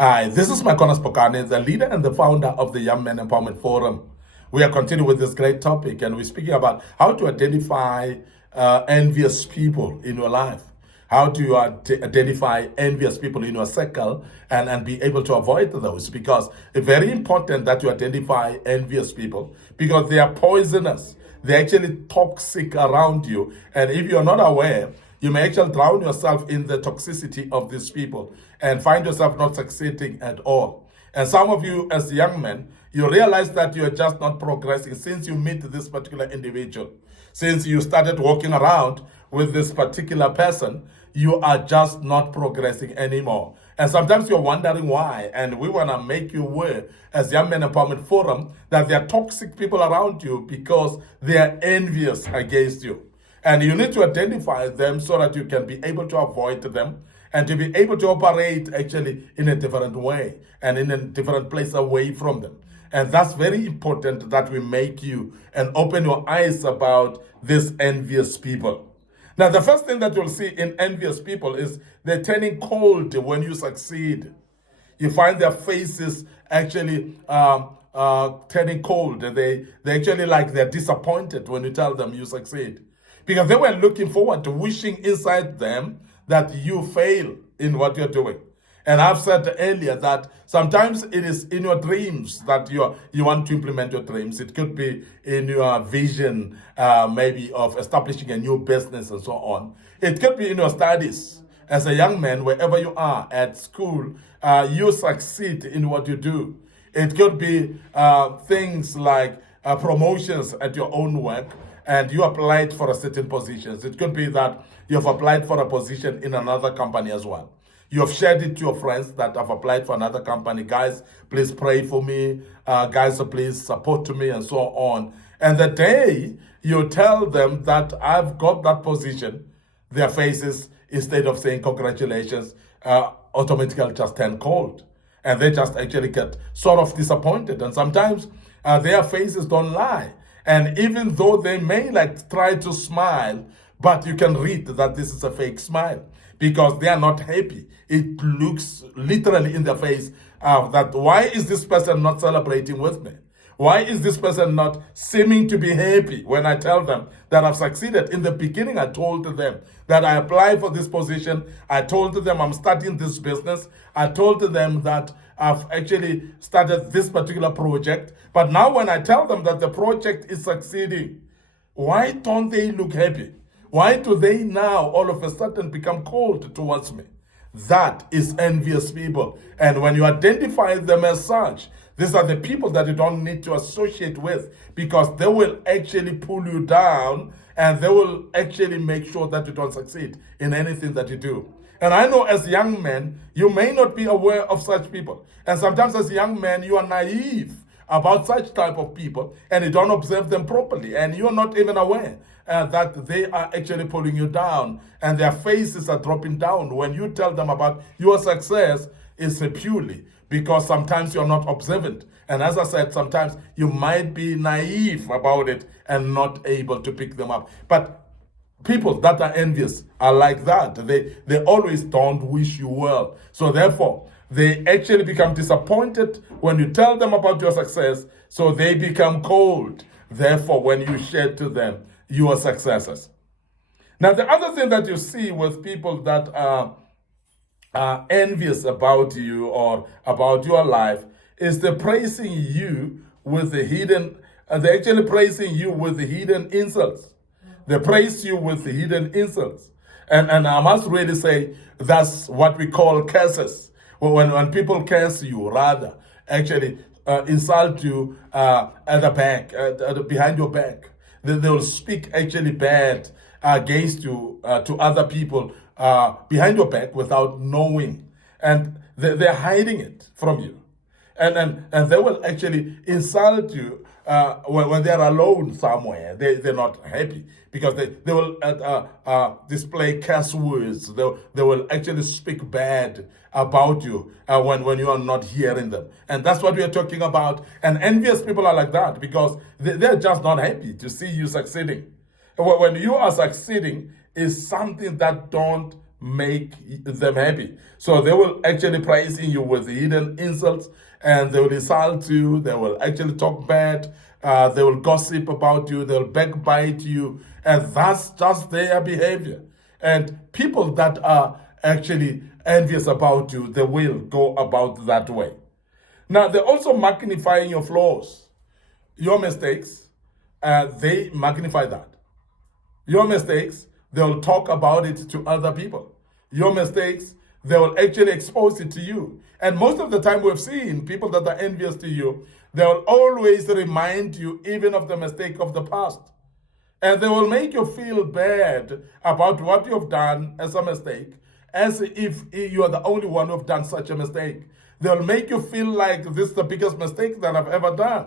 Hi, this is MIcornus Phokane, the leader and the founder of the Young Men Empowerment Forum. We are continuing with this great topic, and we're speaking about how to identify envious people in your life. How do you identify envious people in your circle and be able to avoid those? Because it's very important that you identify envious people because they are poisonous. They're actually toxic around you. And if you're not aware, you may actually drown yourself in the toxicity of these people and find yourself not succeeding at all. And some of you, as young men, you realize that you're just not progressing since you meet this particular individual. Since you started walking around with this particular person, you are just not progressing anymore. And sometimes you're wondering why. And we want to make you aware, as Young Men Empowerment Forum, that there are toxic people around you because they are envious against you. And you need to identify them so that you can be able to avoid them and to be able to operate actually in a different way and in a different place away from them. And that's very important that we make you and open your eyes about these envious people. Now, the first thing that you'll see in envious people is they're turning cold when you succeed. You find their faces actually turning cold. They actually like they're disappointed when you tell them you succeed. Because they were looking forward to wishing inside them that you fail in what you're doing. And I've said earlier that sometimes it is in your dreams that you want to implement your dreams. It could be in your vision, maybe of establishing a new business and so on. It could be in your studies. As a young man, wherever you are at school, you succeed in what you do. It could be things like promotions at your own work, and you applied for a certain positions. It could be that you've applied for a position in another company as well. You have shared it to your friends that have applied for another company. Guys, please pray for me. Guys, please support to me and so on. And the day you tell them that I've got that position, their faces, instead of saying congratulations, automatically just turn cold. And they just actually get sort of disappointed. And sometimes their faces don't lie. And even though they may try to smile, but you can read that this is a fake smile because they are not happy. It looks literally in their face that why is this person not celebrating with me? Why is this person not seeming to be happy when I tell them that I've succeeded? In the beginning, I told them that I applied for this position. I told them I'm starting this business. I told them that I've actually started this particular project. But now when I tell them that the project is succeeding, why don't they look happy? Why do they now all of a sudden become cold towards me? That is envious people. And when you identify them as such, these are the people that you don't need to associate with because they will actually pull you down and they will actually make sure that you don't succeed in anything that you do. And I know as young men, you may not be aware of such people. And sometimes as young men, you are naive about such type of people and you don't observe them properly and you're not even aware that they are actually pulling you down and their faces are dropping down when you tell them about your success. Is purely because sometimes you're not observant, and as I said, sometimes you might be naive about it and not able to pick them up. But people that are envious are like that. They always don't wish you well, so therefore they actually become disappointed when you tell them about your success, so they become cold, therefore when you share to them your successes. Now the other thing that you see with people that are envious about you or about your life is they're praising you with the hidden, they're actually praising you with the hidden insults. They praise you with the hidden insults. And I must really say that's what we call curses. When people curse you, rather, actually insult you at the back, behind your back. They will speak actually bad against you to other people behind your back without knowing. And they're hiding it from you. And they will actually insult you when they're alone somewhere. They're not happy because they will display curse words. They will actually speak bad about you when you are not hearing them. And that's what we are talking about. And envious people are like that because they're just not happy to see you succeeding. When you are succeeding is something that don't make them happy. So they will actually praise you with hidden insults, and they will insult you. They will actually talk bad. They will gossip about you. They'll backbite you. And that's just their behavior. And people that are actually envious about you, they will go about that way. Now, they're also magnifying your flaws, your mistakes. They magnify that. Your mistakes, they'll talk about it to other people. Your mistakes, they will actually expose it to you. And most of the time we've seen people that are envious to you, they'll always remind you even of the mistake of the past. And they will make you feel bad about what you've done as a mistake, as if you are the only one who've done such a mistake. They'll make you feel like this is the biggest mistake that I've ever done.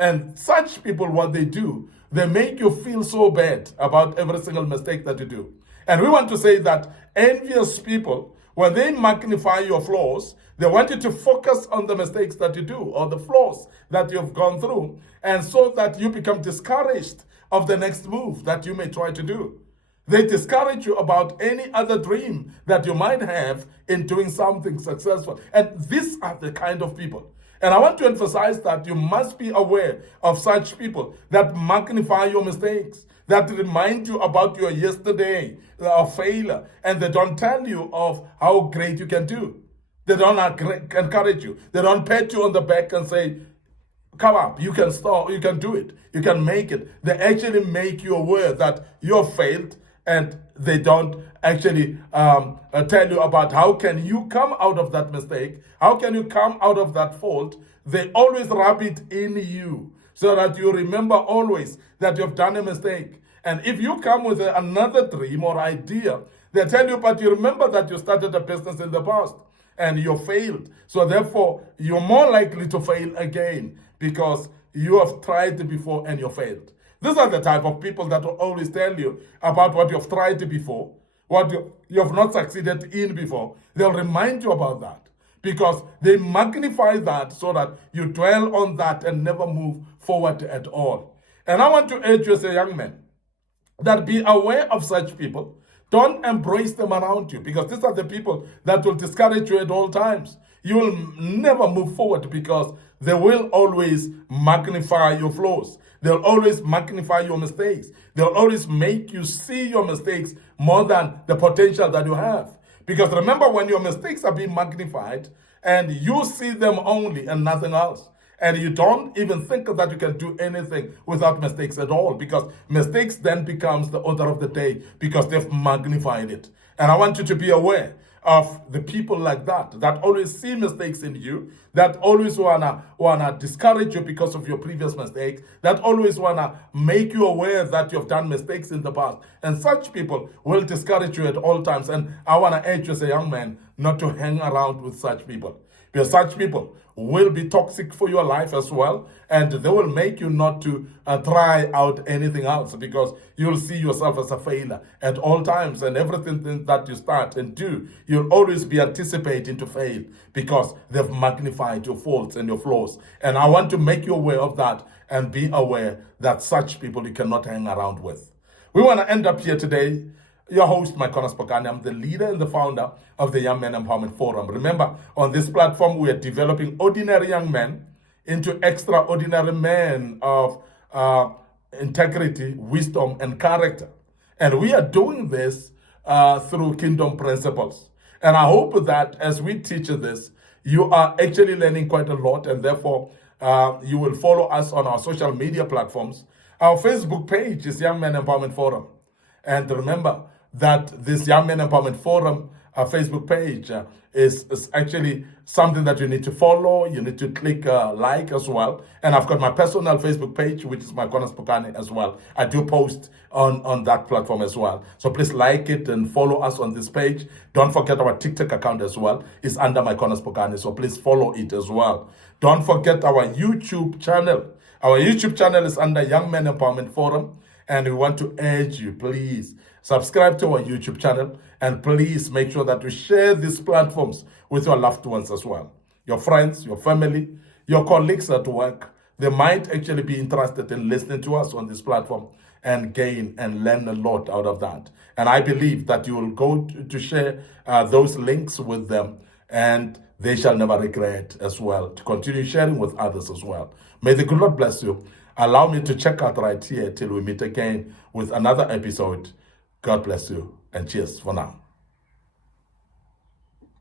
And such people, what they do, they make you feel so bad about every single mistake that you do. And we want to say that envious people, when they magnify your flaws, they want you to focus on the mistakes that you do or the flaws that you've gone through, and so that you become discouraged of the next move that you may try to do. They discourage you about any other dream that you might have in doing something successful. And these are the kind of people. And I want to emphasize that you must be aware of such people that magnify your mistakes, that remind you about your yesterday of failure, and they don't tell you of how great you can do. They don't encourage you. They don't pat you on the back and say, come up, you can start, you can do it, you can make it. They actually make you aware that you're failed, and they don't actually tell you about how can you come out of that mistake, how can you come out of that fault. They always rub it in you so that you remember always that you've done a mistake. And if you come with another dream or idea, they tell you, but you remember that you started a business in the past and you failed. So therefore, you're more likely to fail again because you have tried before and you failed. These are the type of people that will always tell you about what you've tried before, what you have not succeeded in before. They'll remind you about that because they magnify that so that you dwell on that and never move forward at all. And I want to urge you as a young man that be aware of such people. Don't embrace them around you because these are the people that will discourage you at all times. You will never move forward because they will always magnify your flaws. They'll always magnify your mistakes. They'll always make you see your mistakes more than the potential that you have. Because remember, when your mistakes are being magnified and you see them only and nothing else, and you don't even think that you can do anything without mistakes at all, because mistakes then becomes the order of the day because they've magnified it. And I want you to be aware of the people like that always see mistakes in you, that always wanna discourage you because of your previous mistakes, that always wanna make you aware that you've done mistakes in the past. And such people will discourage you at all times. And I wanna urge you as a young man not to hang around with such people, because such people will be toxic for your life as well, and they will make you not to try out anything else, because you'll see yourself as a failure at all times, and everything that you start and do, you'll always be anticipating to fail because they've magnified your faults and your flaws. And I want to make you aware of that and be aware that such people you cannot hang around with. We want to end up here today. Your host, MIcornus Phokane. I'm the leader and the founder of the Young Men Empowerment Forum. Remember, on this platform, we are developing ordinary young men into extraordinary men of integrity, wisdom, and character. And we are doing this through kingdom principles. And I hope that as we teach this, you are actually learning quite a lot, and therefore you will follow us on our social media platforms. Our Facebook page is Young Men Empowerment Forum. And remember that this Young Men Empowerment Forum Facebook page is actually something that you need to follow. You need to click like as well. And I've got my personal Facebook page, which is MIcornus Phokane as well. I do post on that platform as well. So please like it and follow us on this page. Don't forget our TikTok account as well. It's under MIcornus Phokane. So please follow it as well. Don't forget our YouTube channel. Our YouTube channel is under Young Men Empowerment Forum. And we want to urge you, please subscribe to our YouTube channel, and please make sure that you share these platforms with your loved ones as well. Your friends, your family, your colleagues at work, they might actually be interested in listening to us on this platform. and gain and learn a lot out of that. And I believe that you will go to share those links with them, and they shall never regret as well to continue sharing with others as well. May the good Lord bless you. Allow me to check out right here till we meet again with another episode. God bless you, and cheers for now.